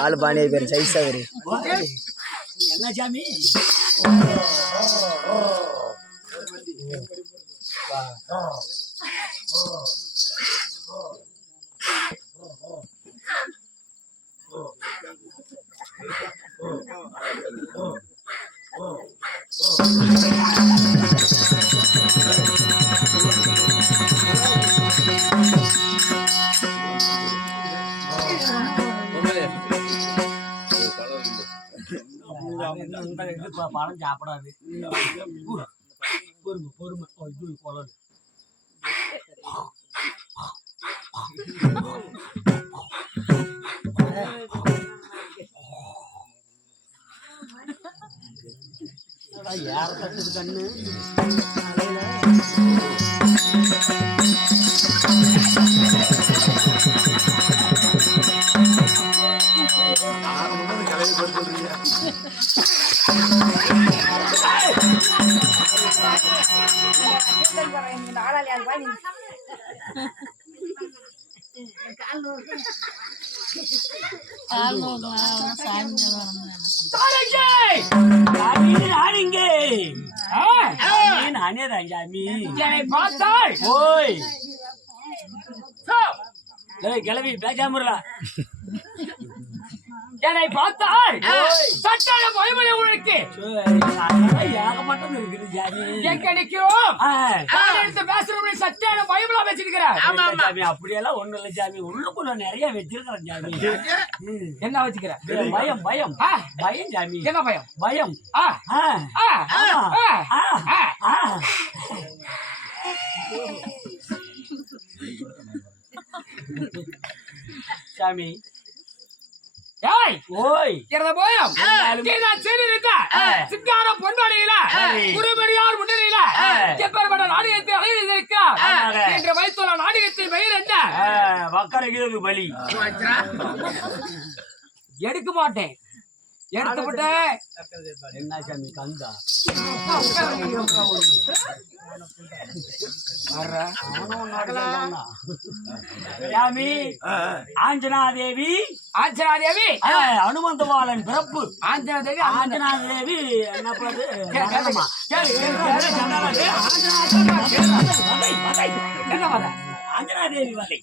ஆளு பாணியை பேர் சைஸா வரு என்ன சாமி பழம் சாப்பிடாது பொறுமை பொறுமை கொள்ளது யார தட்டுது கண்ணு நானே ராஜாமி பார்த்தாள் ஓய் கிளவி பேசாம என்னை பார்த்தால் சட்டான பயமலை உனக்கு ஏகப்பட்டம் இருக்குது ஜாமி எடுத்து பேசுற சட்டான பயமலா வச்சிருக்கிறேன் அப்படியெல்லாம் ஒண்ணும் இல்லை ஜாமி உள்ளுக்குள்ள நிறைய வச்சிருக்கிறேன் ஜாமி என்ன வச்சுக்கிறேன் பயம் பயம் பயம் ஜாமி என்ன பயம் பயம் சாமி ஏய் ஓய் இறத போயம் நீ நான் சரி இருந்தா சிங்கார பொன்வாடியில குருமணியார் முன்னணியில இன்று வைத்துள்ள நாடகத்தின் பெயர் என்ன? வக்கரகிறது பலி. எடுக்க மாட்டேன். எடுத்து விட்டு என்ன சாமி கந்தா சாமி ஆஞ்சனாதேவி அனுமந்தவாளன் பிறப்பு. ஆஞ்சனாதேவி என்ன பண்ணு என்ன வர ஆஞ்சனாதேவி வதை.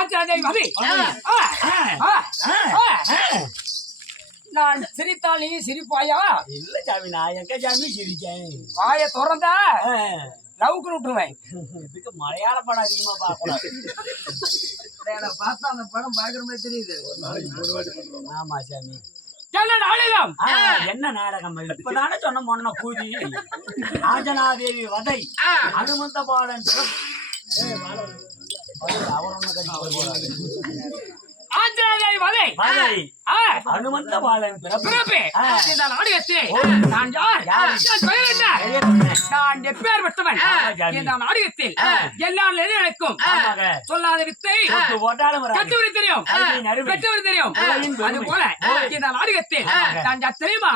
ஆஞ்சனாதேவி வதை. நான் சிரித்தால் நீ சிரிப்பாயா? இல்ல சாமி, நான் எங்க சாமி சிரிச்சேன்? வாய திறந்தா லவுக்கு விட்டுருவேன். இதுக்கு மலையாள படம் அதிகமா பார்க்கக்கூடாது. பார்த்தா அந்த படம் பாக்குற மாதிரி தெரியுது. ஆமா சாமி. என்ன நாடகம்? என்ன நாடகம்? இப்பதானே சொன்ன மொன்ன பூதி. ஆஞ்சனாதேவி வதை அனுமந்த பாலன் அவர் ஒண்ணு கட்டி போறாரு. ஆஞ்சனாதேவி வதை அனுமந்த பாலன் பிறப்பு. இந்த நாடகத்தில் நான் யார்? நான் எப்பேர் பெற்றவன்? இந்த நாடகத்தில் எல்லாம் நடக்கும். சொல்லாத வித்தை கட்டுவரி தெரியும், பெற்றவரி தெரியும். அது போல இந்த நாடகத்தில் நான் யார் தெரியுமா?